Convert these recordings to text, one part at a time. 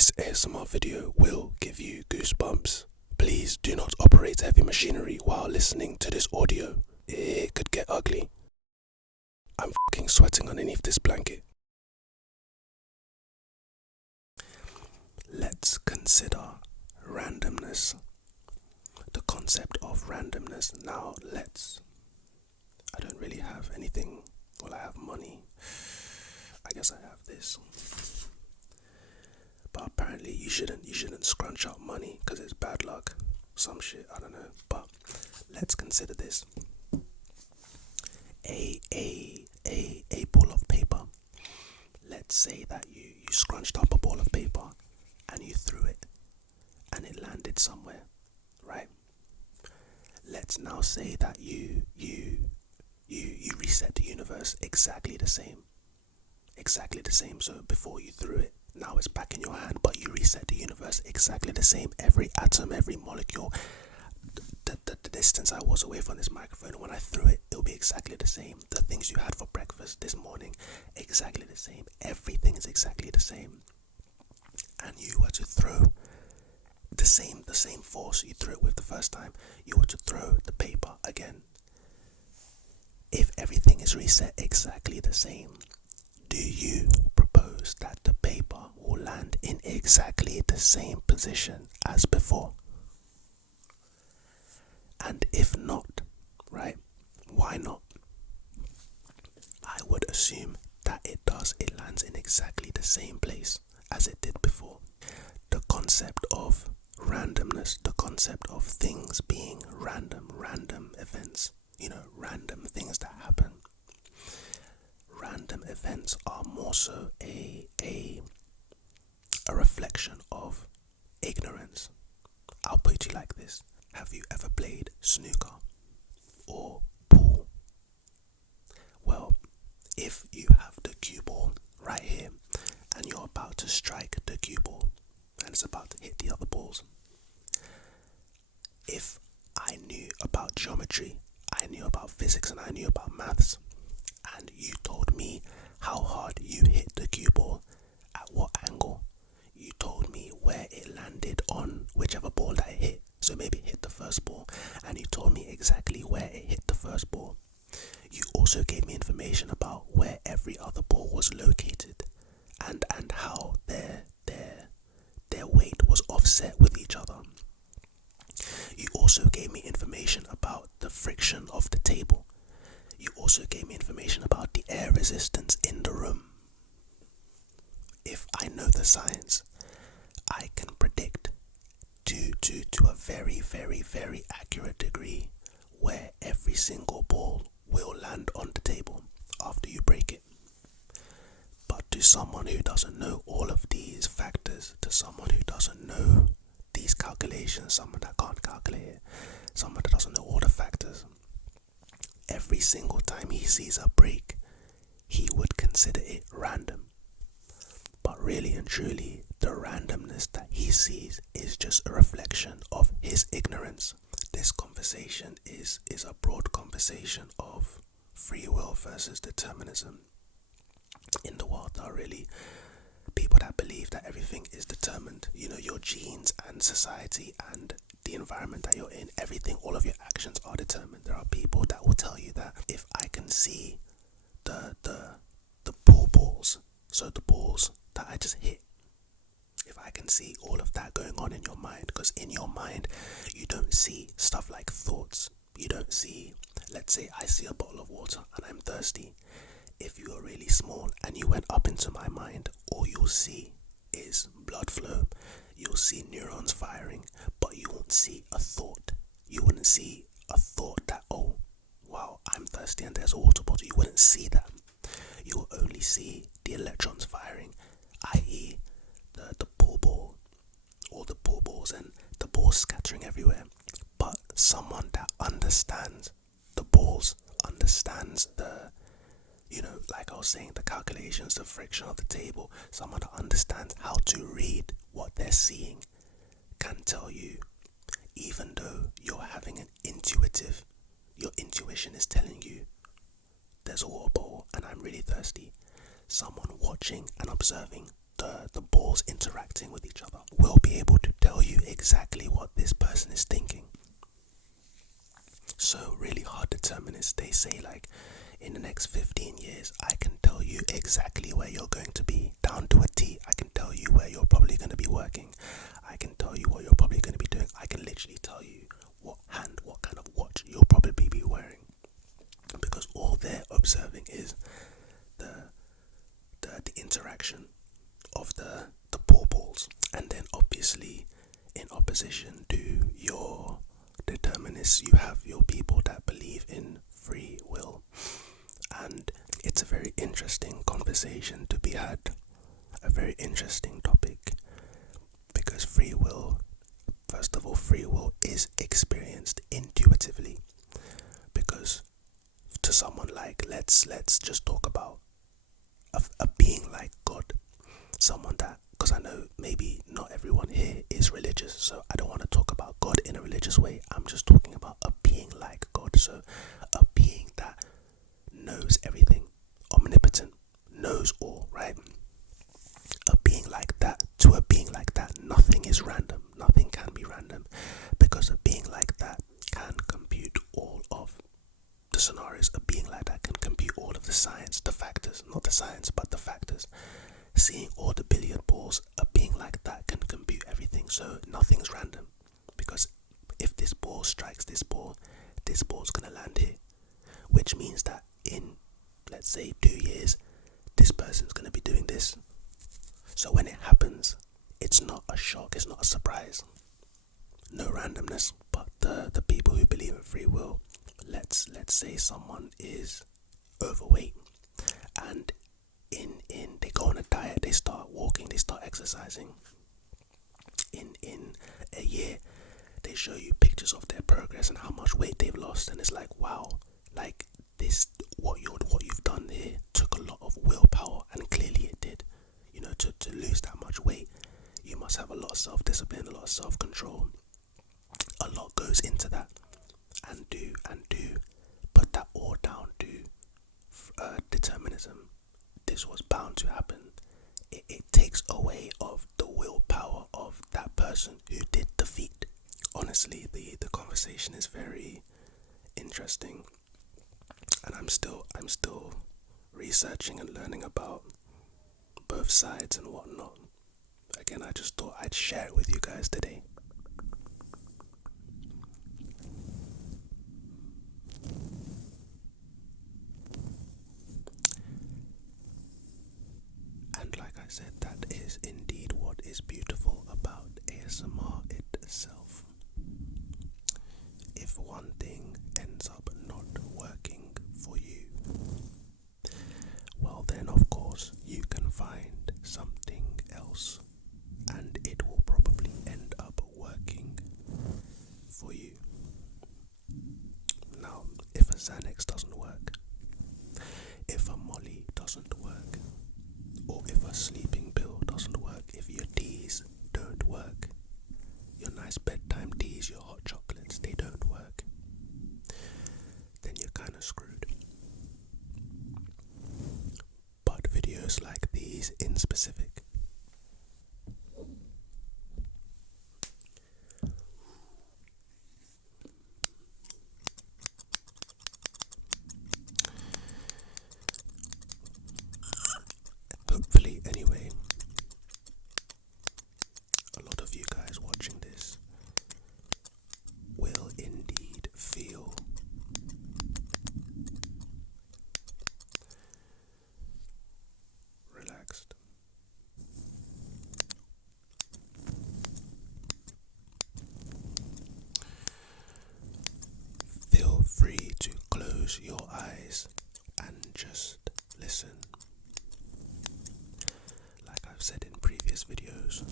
This ASMR video will give you goosebumps. Please do not operate heavy machinery while listening to this audio. It could get ugly. I'm fucking sweating underneath this blanket. Let's consider randomness. The concept of randomness. Now I don't really have anything. Well, I have money. I guess I have this. But apparently you shouldn't scrunch up money because it's bad luck. Some shit, I don't know. But let's consider this. A ball of paper. Let's say that you scrunched up a ball of paper and you threw it and it landed somewhere, right? Let's now say that you reset the universe exactly the same. So before you threw it, now it's back in your hand, but you reset the universe exactly the same. Every atom, every molecule, the distance I was away from this microphone, when I threw it, it'll be exactly the same. The things you had for breakfast this morning, exactly the same. Everything is exactly the same. And you were to throw the same force you threw it with the first time, you were to throw the paper again. If everything is reset exactly the same, do you propose that the paper will land in exactly the same position as before? And if not, right, why not? I would assume that it does. It lands in exactly the same place as it did before. The concept of randomness, the concept of things being random events, random things that happen. Random events are more so a reflection of ignorance. I'll put it to you like this. Have you ever played snooker or pool? Well, if you have the cue ball right here and you're about to strike the cue ball and it's about to hit the other balls, if I knew about geometry, I knew about physics, and I knew about maths, and you told me how hard you hit the cue ball, at what angle, you told me where it landed on whichever ball that it hit, so maybe it hit the first ball, and you told me exactly where it hit the first ball. You also gave me information about where every other ball was located and how their weight was offset with each other. You also gave me information about the friction of the table. You also gave me information about the air resistance in the room. If I know the science, I can predict to a very, very, very accurate degree where every single ball will land on the table after you break it. But to someone who doesn't know all of these factors, to someone who doesn't know these calculations, someone that can't calculate it, someone that doesn't know all the factors, every single time he sees a break, he would consider it random. But really and truly, the randomness that he sees is just a reflection of his ignorance. This conversation is a broad conversation of free will versus determinism. In the world, there are really people that believe that everything is determined. Your genes and society and the environment that you're in, everything, all of your actions are determined. There are people that will tell you that if I can see the pool balls, so the balls that I just hit, if I can see all of that going on in your mind, because in your mind you don't see stuff like thoughts. You don't see, let's say I see a bottle of water and I'm thirsty. If you are really small and you went up into my mind, all you'll see is blood flow. You'll see neurons firing, but you won't see a thought. You wouldn't see a thought that, oh, wow, I'm thirsty and there's a water bottle. You wouldn't see that. You will only see the electrons firing, i.e. the pool ball, all the pool balls and the balls scattering everywhere. But someone that understands the balls, understands the, like I was saying, the calculations, the friction of the table, someone that understands how to read what they're seeing can tell you, even though you're having your intuition is telling you there's a water bowl and I'm really thirsty, someone watching and observing the balls interacting with each other will be able to tell you exactly what this person is thinking. So really hard determinists, they say like, in the next 15 years, I can tell you exactly where you're going to be, down to a T. I can tell you where you're probably going to be working. I can tell you what you're probably going to be doing. I can literally tell you what kind of watch you'll probably be wearing. Because all they're observing is the interaction of the poor balls. And then obviously, in opposition to your determinists, you have your people that believe in free will. And it's a very interesting conversation to be had, a very interesting topic, because free will, first of all, free will is experienced intuitively. Because to someone like, let's just talk about a being like God, someone that, because I know maybe not everyone here is religious, so I don't want to talk about God in a religious way. I'm just talking about a being like God, so a being that knows everything, omnipotent, knows all, right? A being like that, to a being like that, nothing is random, nothing can be random, because a being like that can compute all of the scenarios. A being like that can compute all of the science, the factors, not the science, but the factors. Seeing all the billiard balls, a being like that can compute everything, so nothing's random. Because if this ball strikes this ball's gonna land here, which means that in, let's say, 2 years, this person's gonna be doing this. So when it happens, it's not a shock, it's not a surprise. No randomness. But the people who believe in free will, let's say someone is overweight and they go on a diet, they start walking, they start exercising. In a year, they show you pictures of their progress and how much weight they've lost, and it's like, wow, like this, what you've done here took a lot of willpower, and clearly it did. You know, to lose that much weight, you must have a lot of self-discipline, a lot of self-control. A lot goes into that, and do put that all down to determinism. This was bound to happen. It takes away of the willpower of that person who did the feat. Honestly, the conversation is very interesting, and I'm still researching and learning about both sides and whatnot. Again, I just thought I'd share it with you guys today. And like I said, that is indeed what is beautiful about ASMR itself. If one thing ends up not working for you, well then of course you can find something else, and it will probably end up working for you. Now, if a Xanax doesn't work, if a Molly doesn't work, or if a sleeping pill doesn't work, if your teas don't work, your nice bedtime teas, your hot chocolates, they don't work, then you're kind of screwed. But videos like these in specific hopefully anyway, a lot of you guys watching this will indeed feel relaxed. Feel free to close your eyes and just listen. Like I've said in previous videos,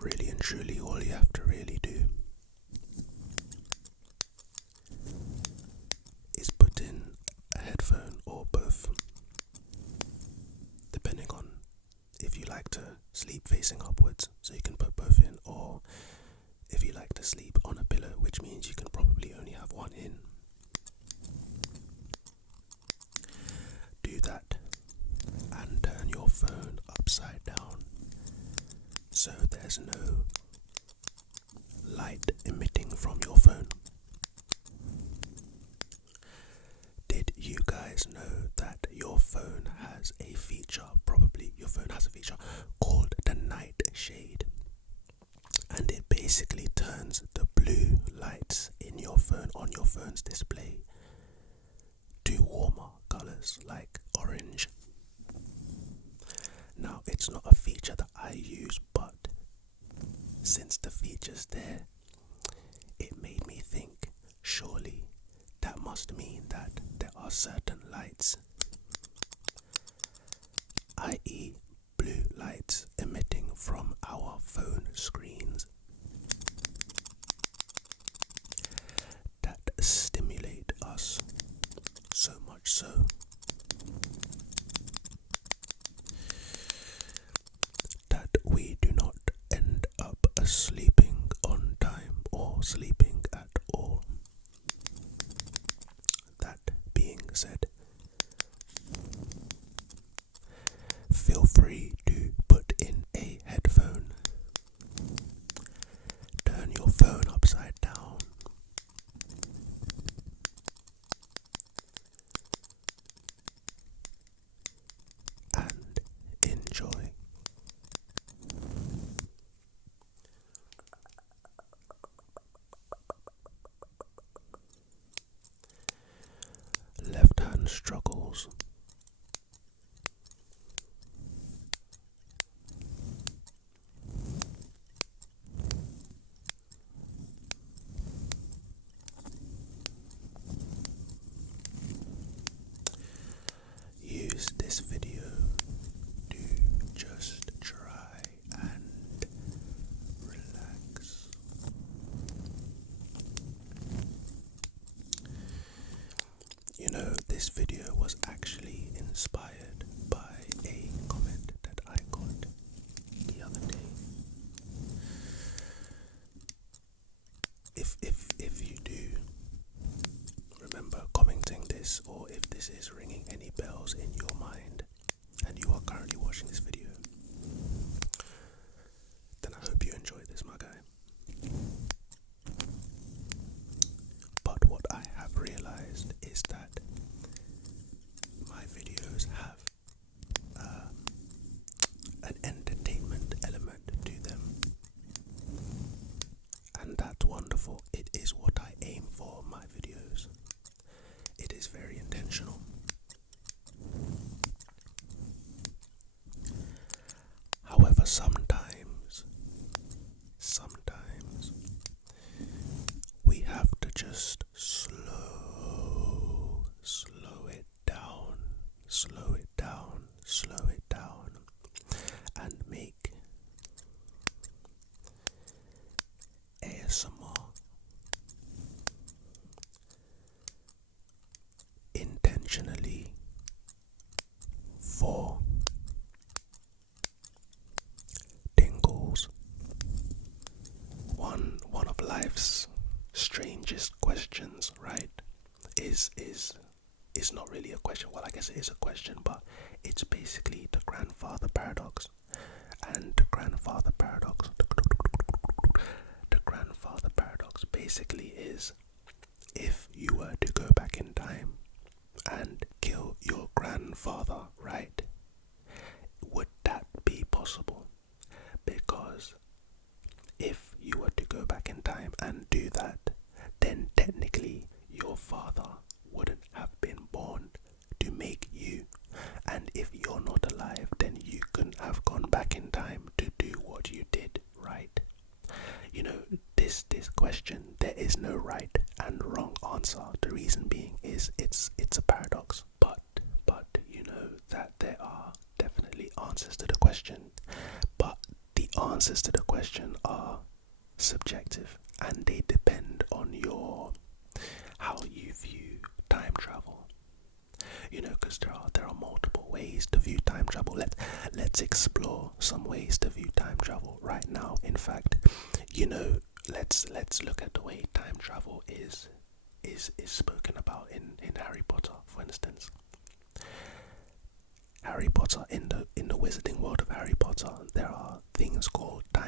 really and truly all you have to really do is put in a headphone or both, depending on if you like to sleep facing upwards, so you can put both in, or if you like to sleep on a pillow, which means you can probably only have one in. Do that and turn your phone upside so there's no light emitting from your phone. Did you guys know that your phone has a feature, probably your phone has a feature called the night shade? And it basically turns the blue lights in your phone, on your phone's display, to warmer colors like orange. Now, it's not a feature that I use, but since the feature's there, it made me think, surely that must mean that there are certain lights, i.e. blue lights emitting from our phone screens, that stimulate us so much so that we do not end up sleeping on time or sleeping at all. That being said, feel free to put in a headphone, turn your phone upside down, and enjoy. Left hand struggles. Use this video to just try and relax. You know, this video was actually inspired by a comment that I got the other day. If you do remember commenting this, or if this is ringing any bells in your mind and you are currently watching this video, then I hope you enjoyed this, my guy. But what I have realized is that my videos have an entertainment element to them, and that's wonderful. It is what I aim for my videos. It is very intentional. However, sometimes we have to just slow it down, and make ASMR intentionally for tingles. One of life's strangest questions, right, is not really a question. Well, I guess it is a question, but it's basically the grandfather paradox. And the grandfather paradox basically is, if you were to go back in time and kill your grandfather, right, would that be possible? Because if you were to go back in time and do that, then technically your father wouldn't have been born to make you. And if you're not alive, then you couldn't have gone back in time to do what you did, right? You know, this question, there is no right and wrong answer. The reason being is it's a paradox. But you know that there are definitely answers to the question. But the answers to the question are subjective, and they depend on how you view time travel. You know, because there are multiple ways to view time travel. Let's explore some ways to view time travel right now. In fact, you know, let's look at the way time travel is spoken about in Harry Potter, for instance. Harry Potter, in the wizarding world of Harry Potter, there are things called time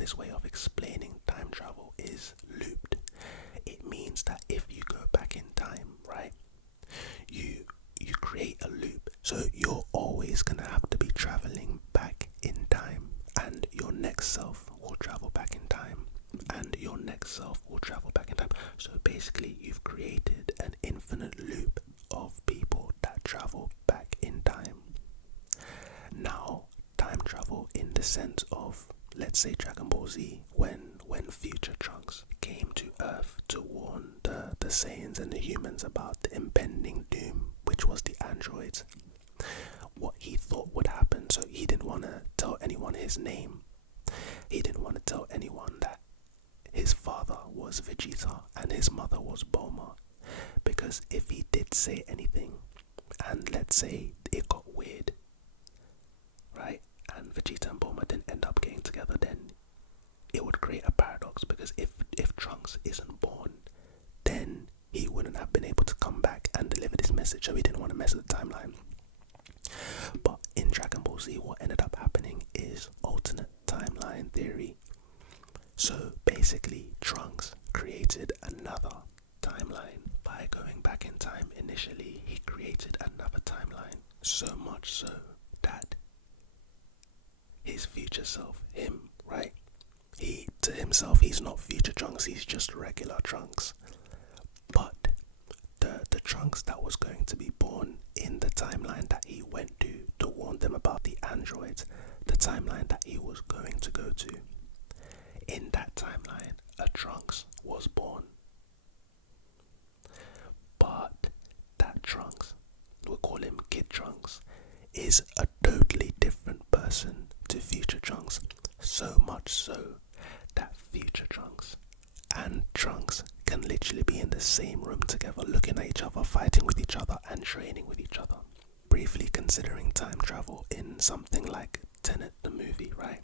this way of explaining time travel is looped. It means that if you go back in time, right, you create a loop. So you're always gonna have to be traveling back in time, and your next self will travel back in time, and your next self will travel back in time. So basically you've created an infinite loop of people that travel back in time. Now, time travel in the sense of, let's say, Dragon Ball Z, when future Trunks came to Earth to warn the Saiyans and the humans about the impending doom, which was the androids, what he thought would happen. So he didn't want to tell anyone his name. He didn't want to tell anyone that his father was Vegeta and his mother was Bulma, because if he did say anything, and let's say it got weird, right, and Vegeta and Bulma didn't end up getting together, then it would create a paradox, because if Trunks isn't born, then he wouldn't have been able to come back and deliver this message, so he didn't want to mess with the timeline. But in Dragon Ball Z, what ended up happening is alternate timeline theory. So basically, Trunks created another timeline. By going back in time initially, he created another timeline, so much so that his future self, him, right, to himself, he's not future Trunks, he's just regular Trunks. But the Trunks that was going to be born in the timeline that he went to warn them about the androids, the timeline that he was going to go to, in that timeline, a Trunks was born. But that Trunks, we'll call him Kid Trunks, is a totally different person to future Trunks. So much so that future Trunks and Trunks can literally be in the same room together, looking at each other, fighting with each other, and training with each other. Briefly considering time travel in something like Tenet the movie, right?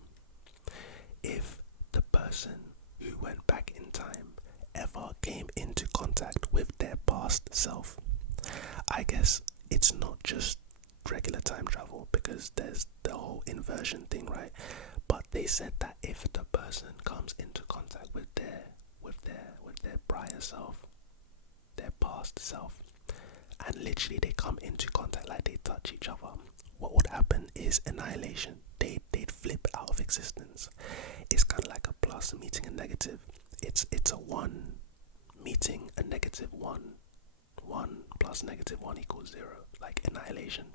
If the person who went back in time ever came into contact with their past self, I guess it's not just regular time travel, because there's the whole inversion thing, right? But they said that if the person comes into contact with their prior self, their past self, and literally they come into contact, like they touch each other, what would happen is annihilation. They'd flip out of existence. It's kind of like a plus meeting a negative. It's a 1 meeting a negative 1. 1 plus negative 1 equals 0, like annihilation.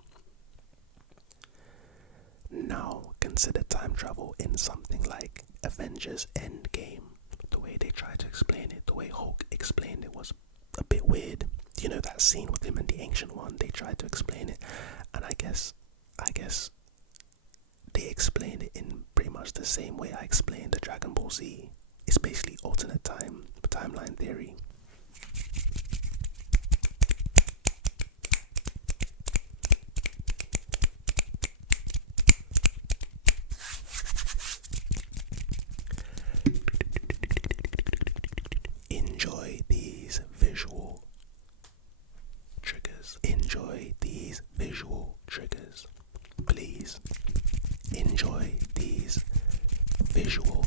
Now consider time travel in something like Avengers Endgame. The way they tried to explain it, the way Hulk explained it, was a bit weird. You know, that scene with him and the Ancient One, they tried to explain it, and I guess they explained it in pretty much the same way I explained the Dragon Ball Z. It's basically alternate timeline theory. Enjoy these visual triggers. Enjoy these visual triggers. Please enjoy these visual